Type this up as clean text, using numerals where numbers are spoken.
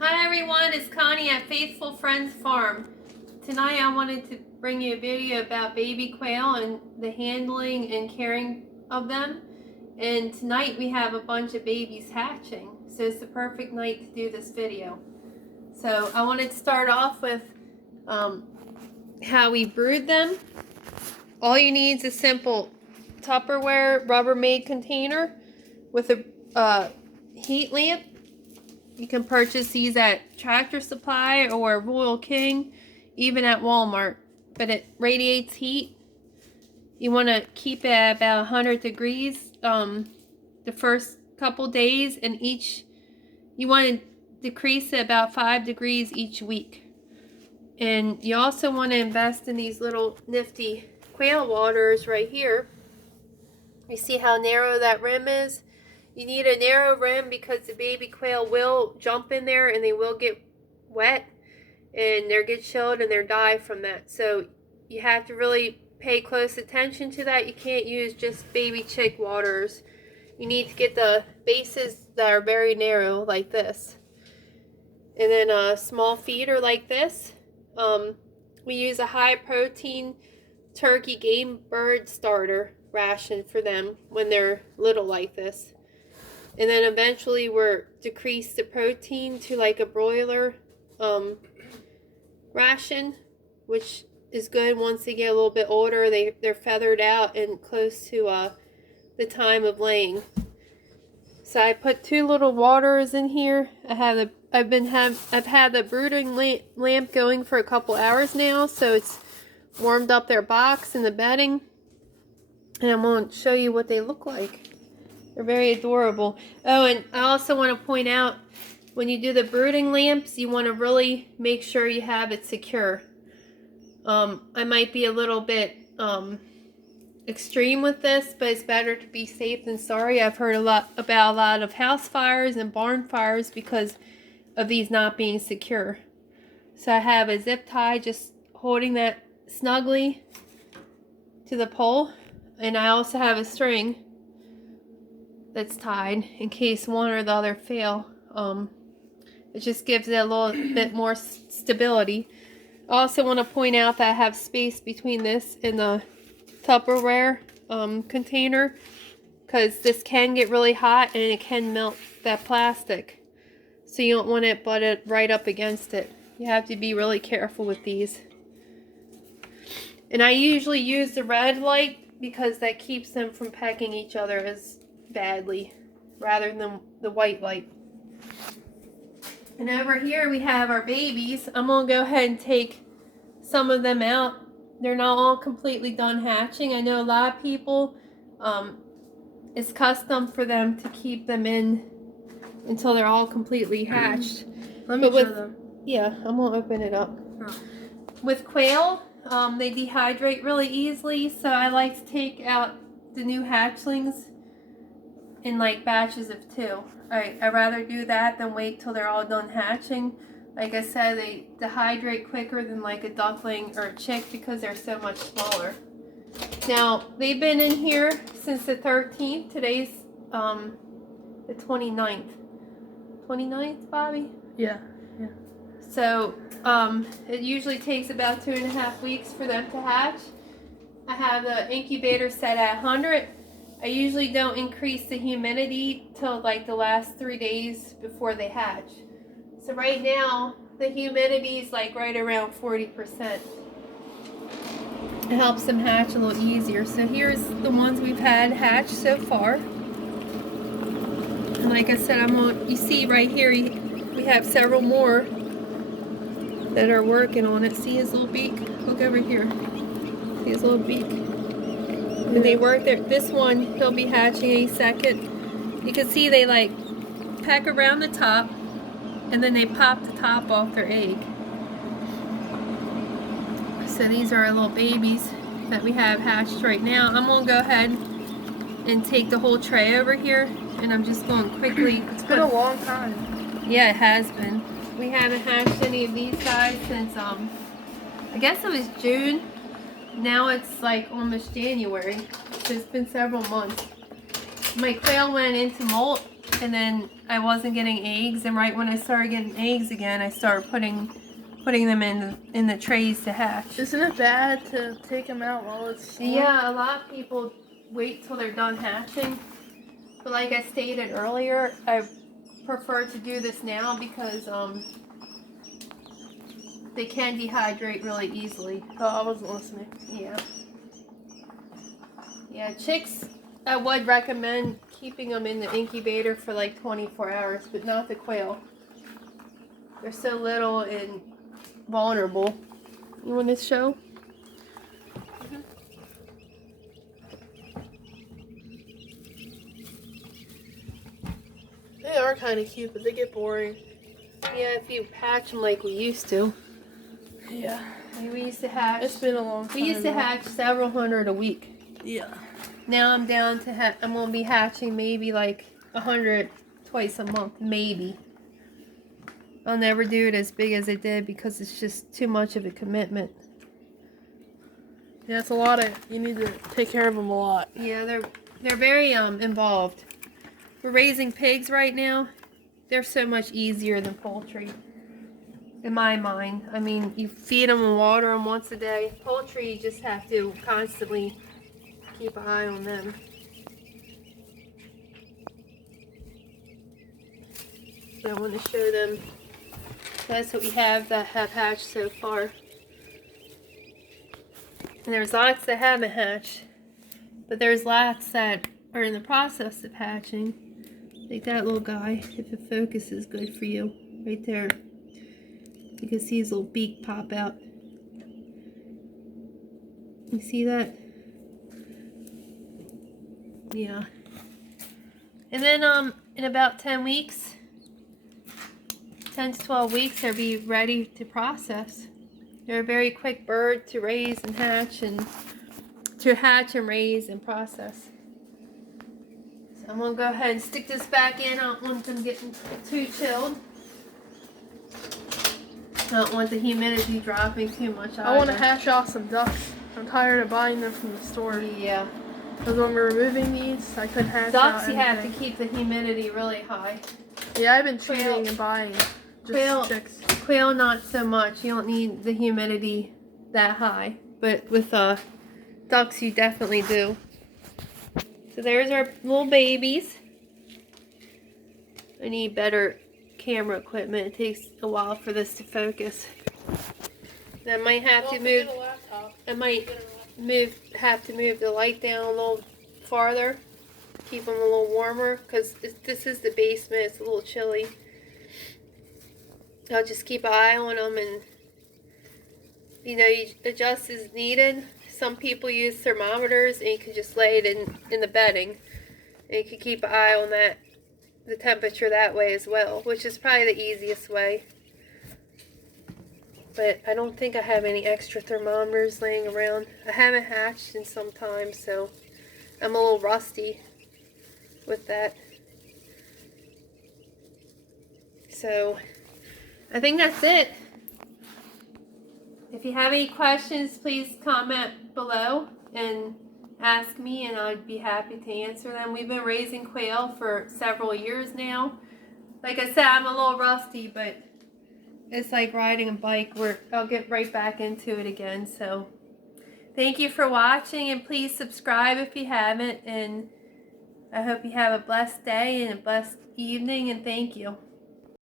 Hi everyone, it's Connie at Faithful Friends Farm. Tonight I wanted to bring you a video about baby quail and the handling and caring of them. And tonight we have a bunch of babies hatching, so it's the perfect night to do this video. So I wanted to start off with how we brood them. All you need is a simple Tupperware Rubbermaid container with a heat lamp. You can purchase these at Tractor Supply or Royal King, even at Walmart, but it radiates heat. You want to keep it at about 100 degrees the first couple days, and you want to decrease it about 5 degrees each week. And you also want to invest in these little nifty quail waters right here. You see how narrow that rim is? You need a narrow rim because the baby quail will jump in there and they will get wet and they'll get chilled and they'll die from that. So you have to really pay close attention to that. You can't use just baby chick waters. You need to get the bases that are very narrow like this. And then a small feeder like this. We use a high protein turkey game bird starter ration for them when they're little like this. And then eventually we're decrease the protein to like a broiler ration, which is good once they get a little bit older. They're feathered out and close to the time of laying. So I put 2 little waters in here. I've had the brooding lamp going for a couple hours now, so it's warmed up their box and the bedding. And I'm going to show you what they look like. They're very adorable. Oh, and I also want to point out, when you do the brooding lamps, you want to really make sure you have it secure. I might be a little bit extreme with this, but it's better to be safe than sorry. I've heard about a lot of house fires and barn fires because of these not being secure. So I have a zip tie just holding that snugly to the pole, and I also have a string that's tied in case one or the other fail. It just gives it a little bit more stability. I also want to point out that I have space between this and the Tupperware container, because this can get really hot and it can melt that plastic. So you don't want it butted right up against it. You have to be really careful with these. And I usually use the red light because that keeps them from pecking each other as badly rather than the white light. And over here we have our babies. I'm going to go ahead and take some of them out. They're not all completely done hatching. I know a lot of people, it's custom for them to keep them in until they're all completely hatched. Let me show them. Yeah, I'm going to open it up. Oh. With quail, they dehydrate really easily, so I like to take out the new hatchlings in like batches of 2. I'd rather do that than wait till they're all done hatching. Like I said, they dehydrate quicker than like a duckling or a chick because they're so much smaller. Now, they've been in here since the 13th. Today's the 29th. 29th, Bobby? Yeah. So, it usually takes about 2.5 weeks for them to hatch. I have the incubator set at 100. I usually don't increase the humidity till like the last 3 days before they hatch. So right now, the humidity is like right around 40%. It helps them hatch a little easier. So here's the ones we've had hatch so far. And like I said, you see right here, we have several more that are working on it. See his little beak? Look over here. See his little beak? When they work there, this one, he'll be hatching any second. You can see they like peck around the top and then they pop the top off their egg. So these are our little babies that we have hatched right now. I'm going to go ahead and take the whole tray over here, and I'm just going quickly. It's been a long time. Yeah, it has been. We haven't hatched any of these guys since I guess it was June. Now it's like almost January, so it's been several months. My quail went into molt and then I wasn't getting eggs, and right when I started getting eggs again, I started putting them in the trays to hatch. Isn't it bad to take them out while it's storm? Yeah, a lot of people wait till they're done hatching, but like I stated earlier, I prefer to do this now because they can dehydrate really easily. Oh, I wasn't listening. Yeah. Yeah, chicks, I would recommend keeping them in the incubator for like 24 hours, but not the quail. They're so little and vulnerable. You want to show? They are kind of cute, but they get boring. Yeah, if you hatch them like we used to. Yeah. We used to hatch. It's been a long time. We used to now. hatch several hundred a week. Yeah. Now I'm down to I'm gonna be hatching maybe like 100 twice a month, maybe. I'll never do it as big as I did because it's just too much of a commitment. Yeah, it's a lot of. You need to take care of them a lot. Yeah, they're very involved. We're raising pigs right now. They're so much easier than poultry, in my mind. I mean, you feed them and water them once a day. Poultry, you just have to constantly keep an eye on them. So I want to show them. That's what we have that have hatched so far. And there's lots that haven't hatched, but there's lots that are in the process of hatching. Like that little guy, if the focus is good for you, right there. You can see his little beak pop out. You see that? Yeah. And then in about 10 weeks, 10 to 12 weeks, they'll be ready to process. They're a very quick bird to raise and hatch and raise and process. So I'm gonna go ahead and stick this back in. I don't want them getting too chilled. I don't want the humidity dropping too much either. I want to hatch off some ducks. I'm tired of buying them from the store. Yeah. Because when we're removing these, I couldn't hatch Ducks, out you have to anything. keep the humidity really high. Yeah, I've been cheating Quail- and buying just quail- chicks. Quail, not so much. You don't need the humidity that high. But with ducks, you definitely do. So there's our little babies. I need better camera equipment. It takes a while for this to focus. And I might have to move. I might have to move the light down a little farther. Keep them a little warmer because this is the basement. It's a little chilly. I'll just keep an eye on them, and you adjust as needed. Some people use thermometers, and you can just lay it in the bedding, and you can keep an eye on the temperature that way as well, which is probably the easiest way. But I don't think I have any extra thermometers laying around. I haven't hatched in some time, so I'm a little rusty with that. So I think that's it. If you have any questions, please comment below and ask me, and I'd be happy to answer them. We've been raising quail for several years now. Like I said, I'm a little rusty, but it's like riding a bike where I'll get right back into it again. So thank you for watching, and please subscribe if you haven't, and I hope you have a blessed day and a blessed evening, and thank you.